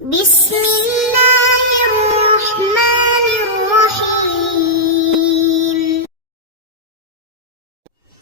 بسم اللہ الرحمن الرحیم۔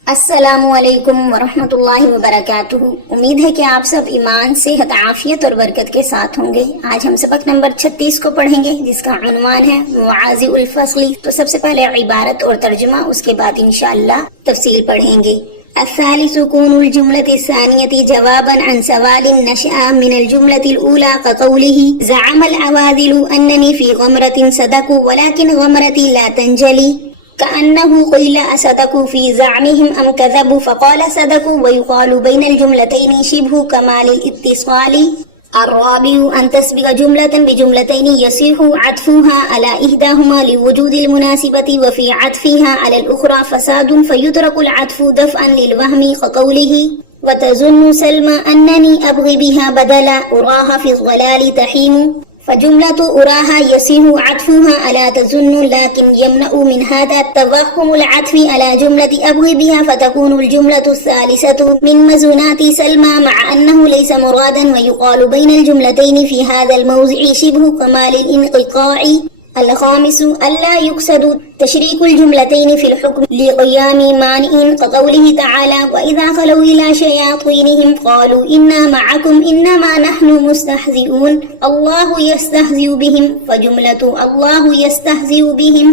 السلام علیکم ورحمۃ اللہ وبرکاتہ۔ امید ہے کہ آپ سب ایمان، صحت، عافیت اور برکت کے ساتھ ہوں گے۔ آج ہم سبق نمبر 36 کو پڑھیں گے، جس کا عنوان ہے مواضع الفصل۔ تو سب سے پہلے عبارت اور ترجمہ، اس کے بعد انشاءاللہ تفصیل پڑھیں گے۔ الثالث كون الجملة الثانية جوابا عن سوال نشأ من الجملة الأولى كقوله زعم العواذل أنني في غمرة صدقوا ولكن غمرتي لا تنجلي، كأنه قيل أصدقوا في زعمهم أم كذبوا فقال صدقوا، ويقال بين الجملتين شبه كمال الاتصال۔ الرابع أن تسبق جملة بجملتين يصح عطفها على إحداهما لوجود المناسبة وفي عطفها على الأخرى فساد فيترك العطف دفعا للوهم كقوله وتظن سلمى أنني أبغي بها بدلا أراها في الضلال تحيم، فجملة أراها يصح عطفها على تظن لكن يمنع من هذا توهم العطف على جملة أبغي بها فتكون الجملة الثالثة من مزونات سلمى مع أنه ليس مرادا، ويقال بين الجملتين في هذا الموضع شبه كمال الانقطاع۔ الخامس ألا يقصد تشريك الجملتين في الحكم لقيام مانع كقوله تعالى وإذا خلوا إلى شياطينهم قالوا إنا معكم إنما نحن مستهزئون، الله يستهزئ بهم، فجملة الله يستهزئ بهم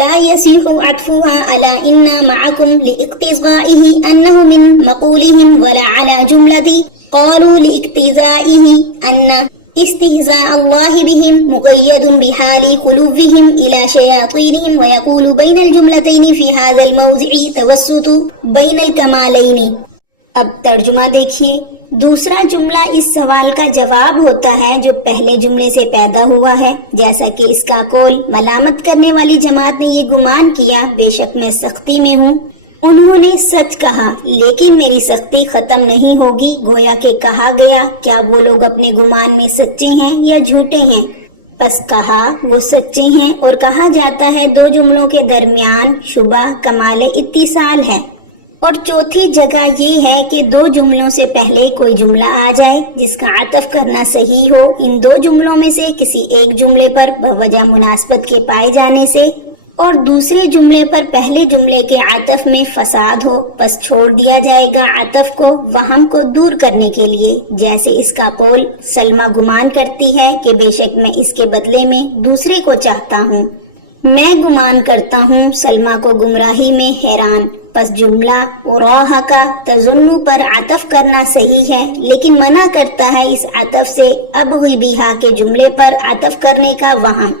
لا يصح عطفها على إنا معكم لاقتضائه أنه من مقولهم، ولا على جملة قالوا لاقتضائه أن استهزاء الله بهم مقيد بحال خلوهم إلى شياطينهم، ويقول بين الجملتين في هذا الموضع توسط بين الكمالين۔ اب ترجمہ دیکھیے۔ دوسرا جملہ اس سوال کا جواب ہوتا ہے جو پہلے جملے سے پیدا ہوا ہے، جیسا کہ اس کا قول ملامت کرنے والی جماعت نے یہ گمان کیا بے شک میں سختی میں ہوں، انہوں نے سچ کہا لیکن میری سختی ختم نہیں ہوگی، گویا کہ کہا گیا کیا وہ لوگ اپنے گمان میں سچے ہیں یا جھوٹے ہیں؟ پس کہا وہ سچے ہیں، اور کہا جاتا ہے دو جملوں کے درمیان شبہ کمال اتصال ہے۔ اور چوتھی جگہ یہ ہے کہ دو جملوں سے پہلے کوئی جملہ آ جائے جس کا عطف کرنا صحیح ہو ان دو جملوں میں سے کسی ایک جملے پر بوجہ مناسبت کے پائے جانے سے، اور دوسرے جملے پر پہلے جملے کے عطف میں فساد ہو، پس چھوڑ دیا جائے گا عطف کو وہم کو دور کرنے کے لیے، جیسے اس کا قول سلمہ گمان کرتی ہے کہ بے شک میں اس کے بدلے میں دوسرے کو چاہتا ہوں، میں گمان کرتا ہوں سلمہ کو گمراہی میں حیران۔ پس جملہ اراہا کا تظن پر عطف کرنا صحیح ہے، لیکن منع کرتا ہے اس عطف سے ابغی بہا کے جملے پر عطف کرنے کا وہم۔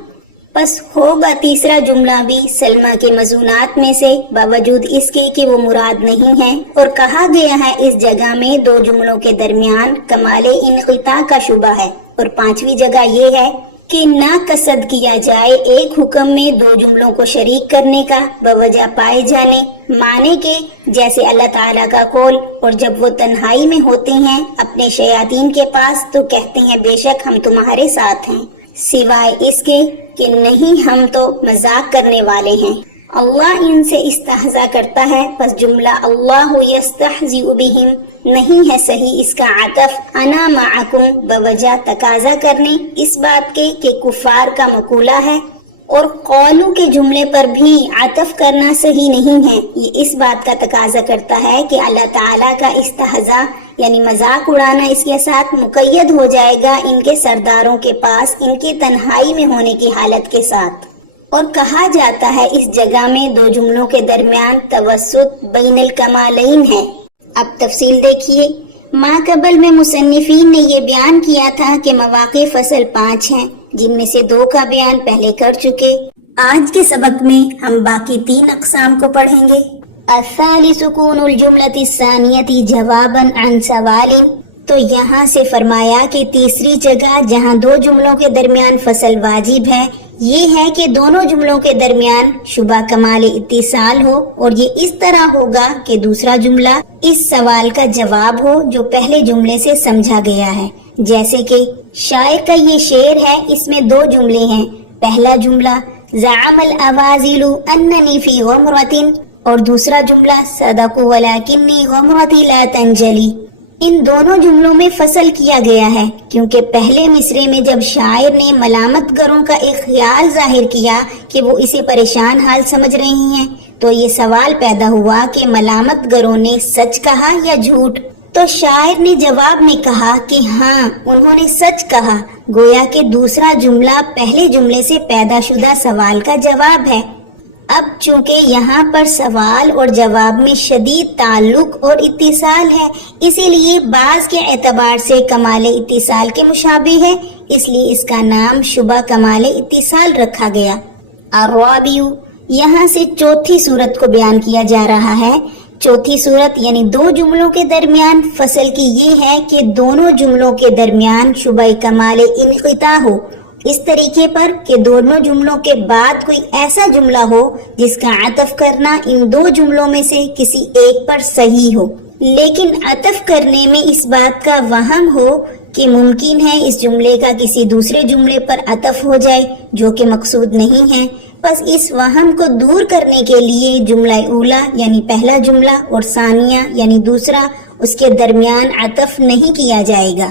پس ہوگا تیسرا جملہ بھی سلمہ کے مضمونات میں سے باوجود اس کے کہ وہ مراد نہیں ہے، اور کہا گیا ہے اس جگہ میں دو جملوں کے درمیان کمال انقطاع کا شبہ ہے۔ اور پانچویں جگہ یہ ہے کہ نہ قصد کیا جائے ایک حکم میں دو جملوں کو شریک کرنے کا بوجہ پائے جانے معنی کے، جیسے اللہ تعالیٰ کا قول اور جب وہ تنہائی میں ہوتے ہیں اپنے شیاطین کے پاس تو کہتے ہیں بے شک ہم تمہارے ساتھ ہیں، سوائے اس کے کہ نہیں ہم تو مذاق کرنے والے ہیں۔ اللہ ان سے استہزاء کرتا ہے، پس جملہ اللہ یستہزئ بہم نہیں ہے صحیح اس کا عطف انا معکم بوجہ تقاضا کرنے اس بات کے کہ کفار کا مقولہ ہے، اور قولو کے جملے پر بھی عطف کرنا صحیح نہیں ہے، یہ اس بات کا تقاضا کرتا ہے کہ اللہ تعالیٰ کا استہزاء یعنی مذاق اڑانا اس کے ساتھ مقید ہو جائے گا ان کے سرداروں کے پاس ان کی تنہائی میں ہونے کی حالت کے ساتھ۔ اور کہا جاتا ہے اس جگہ میں دو جملوں کے درمیان توسط بین الکمالین ہے۔ اب تفصیل دیکھیے۔ ما قبل میں مصنفین نے یہ بیان کیا تھا کہ مواقع فصل 5 ہیں، جن میں سے 2 کا بیان پہلے کر چکے۔ آج کے سبق میں ہم باقی 3 اقسام کو پڑھیں گے۔ الثالث كون الجملة الثانية جوابا عن سوال، تو یہاں سے فرمایا کہ تیسری جگہ جہاں دو جملوں کے درمیان فصل واجب ہے یہ ہے کہ دونوں جملوں کے درمیان شبہ کمال اتصال ہو، اور یہ اس طرح ہوگا کہ دوسرا جملہ اس سوال کا جواب ہو جو پہلے جملے سے سمجھا گیا ہے، جیسے کہ شاعر کا یہ شعر ہے، اس میں 2 جملے ہیں۔ پہلا جملہ زعم الاوازل اننی فی غمرۃ، اور دوسرا جملہ صدقوا ولکنی غمرتی لا تنجلی۔ ان دونوں جملوں میں فصل کیا گیا ہے کیونکہ پہلے مصرے میں جب شاعر نے ملامت گروں کا ایک خیال ظاہر کیا کہ وہ اسے پریشان حال سمجھ رہی ہیں تو یہ سوال پیدا ہوا کہ ملامت گروں نے سچ کہا یا جھوٹ؟ تو شاعر نے جواب میں کہا کہ ہاں انہوں نے سچ کہا، گویا کہ دوسرا جملہ پہلے جملے سے پیدا شدہ سوال کا جواب ہے۔ اب چونکہ یہاں پر سوال اور جواب میں شدید تعلق اور اتصال ہے، اسی لیے بعض کے اعتبار سے کمال اتصال کے مشابہ ہے، اس لیے اس کا نام شبہ کمال اتصال رکھا گیا۔ الرابع، یہاں سے چوتھی صورت کو بیان کیا جا رہا ہے۔ چوتھی صورت یعنی دو جملوں کے درمیان فصل کی یہ ہے کہ دونوں جملوں کے درمیان شبہ کمال انقطاع ہو، اس طریقے پر کہ دونوں جملوں کے بعد کوئی ایسا جملہ ہو جس کا عطف کرنا ان دو جملوں میں سے کسی ایک پر صحیح ہو، لیکن عطف کرنے میں اس بات کا وہم ہو کہ ممکن ہے اس جملے کا کسی دوسرے جملے پر عطف ہو جائے جو کہ مقصود نہیں ہے۔ بس اس وہم کو دور کرنے کے لیے جملہ اولا یعنی پہلا جملہ اور ثانیہ یعنی دوسرا، اس کے درمیان عطف نہیں کیا جائے گا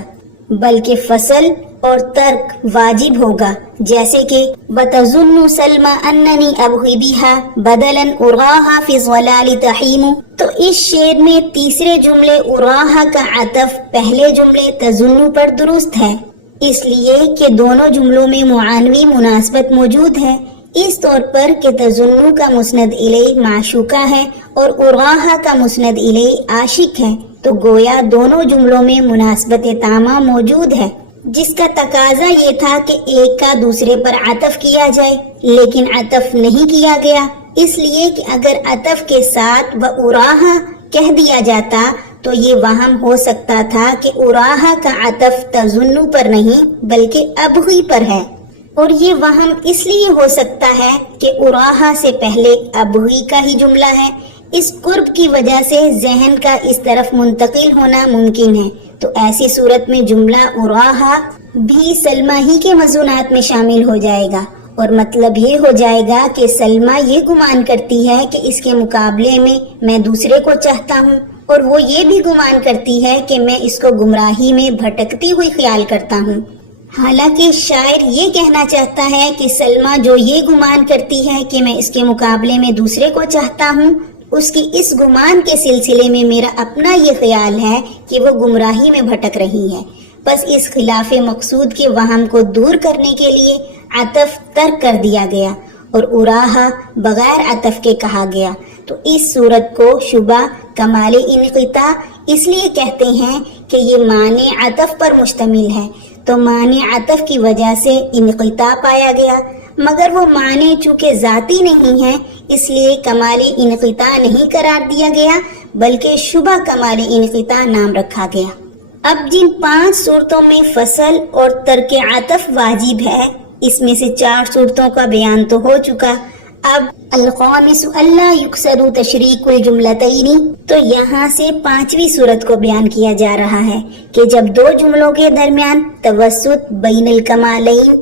بلکہ فصل اور ترک واجب ہوگا، جیسے کہ بتظن سلمى اننی ابغی بها بدلا اراها فی الظلال تحیم۔ تو اس شعر میں تیسرے جملے اراها کا عطف پہلے جملے تظن پر درست ہے، اس لیے کہ دونوں جملوں میں معنوی مناسبت موجود ہے، اس طور پر کہ تظن کا مسند الیہ معشوقہ ہے اور اراها کا مسند الیہ عاشق ہے، تو گویا دونوں جملوں میں مناسبت تامہ موجود ہے، جس کا تقاضا یہ تھا کہ ایک کا دوسرے پر عطف کیا جائے، لیکن عطف نہیں کیا گیا، اس لیے کہ اگر عطف کے ساتھ وَأُرَاهَا کہہ دیا جاتا تو یہ وہم ہو سکتا تھا کہ اُرَاهَا کا عطف تظن پر نہیں بلکہ ابغی پر ہے، اور یہ وہم اس لیے ہو سکتا ہے کہ اُرَاهَا سے پہلے ابغی کا ہی جملہ ہے، اس قرب کی وجہ سے ذہن کا اس طرف منتقل ہونا ممکن ہے، تو ایسی صورت میں جملہ اُرَاهَا بھی سلمہ ہی کے مضمونات میں شامل ہو جائے گا، اور مطلب یہ ہو جائے گا کہ سلمہ یہ گمان کرتی ہے کہ اس کے مقابلے میں دوسرے کو چاہتا ہوں، اور وہ یہ بھی گمان کرتی ہے کہ میں اس کو گمراہی میں بھٹکتی ہوئی خیال کرتا ہوں۔ حالانکہ شاعر یہ کہنا چاہتا ہے کہ سلمہ جو یہ گمان کرتی ہے کہ میں اس کے مقابلے میں دوسرے کو چاہتا ہوں، اس کی اس گمان کے سلسلے میں میرا اپنا یہ خیال ہے کہ وہ گمراہی میں بھٹک رہی ہے، بس اس خلاف مقصود کے وہم کو دور کرنے کے لیے عطف ترک کر دیا گیا اور اُرَاهَا بغیر عطف کے کہا گیا، تو اس صورت کو شبہ کمال انقطاع اس لیے کہتے ہیں کہ یہ معنی عطف پر مشتمل ہے، تو معنی عطف کی وجہ سے انقطاع پایا گیا، مگر وہ معنی چونکہ ذاتی نہیں ہے اس لیے کمال انقطاع نہیں قرار دیا گیا بلکہ شبہ کمال انقطاع نام رکھا گیا۔ اب جن 5 صورتوں میں فصل اور ترک عطف واجب ہے، اس میں سے 4 صورتوں کا بیان تو ہو چکا، اب الخامس اللہ یقصد تشریک الجملتین، تو یہاں سے 5ویں صورت کو بیان کیا جا رہا ہے کہ جب دو جملوں کے درمیان توسط بین الکمالین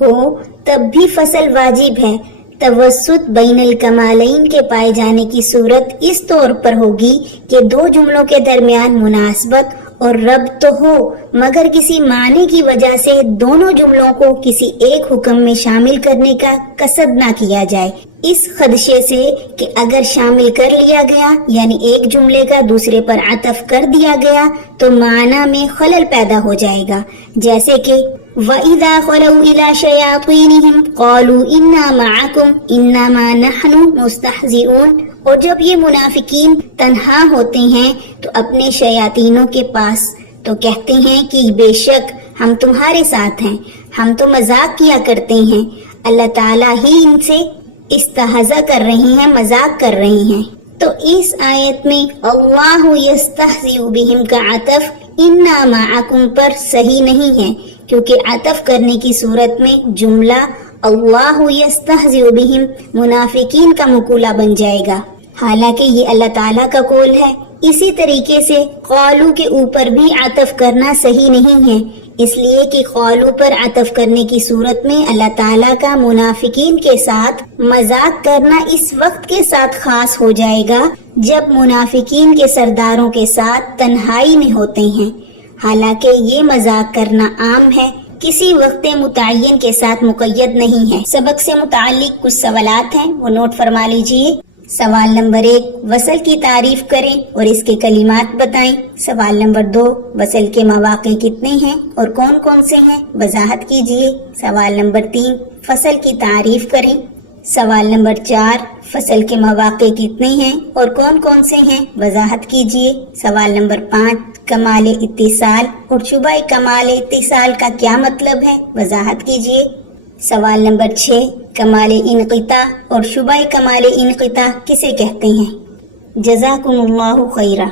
ہو تب بھی فصل واجب ہے۔ توسط بین الکمالین کے پائے جانے کی صورت اس طور پر ہوگی کہ دو جملوں کے درمیان مناسبت اور ربط تو ہو مگر کسی معنی کی وجہ سے دونوں جملوں کو کسی ایک حکم میں شامل کرنے کا قصد نہ کیا جائے، اس خدشے سے کہ اگر شامل کر لیا گیا یعنی ایک جملے کا دوسرے پر عطف کر دیا گیا تو معنی میں خلل پیدا ہو جائے گا، جیسے کہ وَإِذَا خَلَوْا إِلَى شَيَاطِينِهِمْ قَالُوا إِنَّا مَعَكُمْ إِنَّمَا نَحْنُ مُسْتَهْزِئُونَ، اور جب یہ منافقین تنہا ہوتے ہیں تو اپنے شیاطینوں کے پاس تو کہتے ہیں کہ بے شک ہم تمہارے ساتھ ہیں، ہم تو مذاق کیا کرتے ہیں، اللہ تعالیٰ ہی ان سے استہزا کر رہی ہیں، مذاق کر رہی ہیں۔ تو اس آیت میں اللہ یستہزئ بہم کا عطف انا معکم پر صحیح نہیں ہے، کیونکہ عطف کرنے کی صورت میں جملہ اللہ یستہزئ بہم منافقین کا مقولہ بن جائے گا، حالانکہ یہ اللہ تعالیٰ کا قول ہے۔ اسی طریقے سے قالو کے اوپر بھی عطف کرنا صحیح نہیں ہے، اس لیے کہ قولو پر عطف کرنے کی صورت میں اللہ تعالیٰ کا منافقین کے ساتھ مذاق کرنا اس وقت کے ساتھ خاص ہو جائے گا جب منافقین کے سرداروں کے ساتھ تنہائی میں ہوتے ہیں، حالانکہ یہ مذاق کرنا عام ہے، کسی وقت متعین کے ساتھ مقید نہیں ہے۔ سبق سے متعلق کچھ سوالات ہیں، وہ نوٹ فرما لیجئے۔ سوال نمبر 1، وصل کی تعریف کریں اور اس کے کلمات بتائیں۔ سوال نمبر 2، وصل کے مواقع کتنے ہیں اور کون کون سے ہیں، وضاحت کیجئے۔ سوال نمبر 3، فصل کی تعریف کریں۔ سوال نمبر 4، فصل کے مواقع کتنے ہیں اور کون کون سے ہیں، وضاحت کیجئے۔ سوال نمبر 5، کمال اتصال اور شبہ کمال اتصال کا کیا مطلب ہے، وضاحت کیجئے۔ سوال نمبر 6، کمال انقطاع اور شبہ کمال انقطاع کسے کہتے ہیں؟ جزاکم اللہ خیرہ۔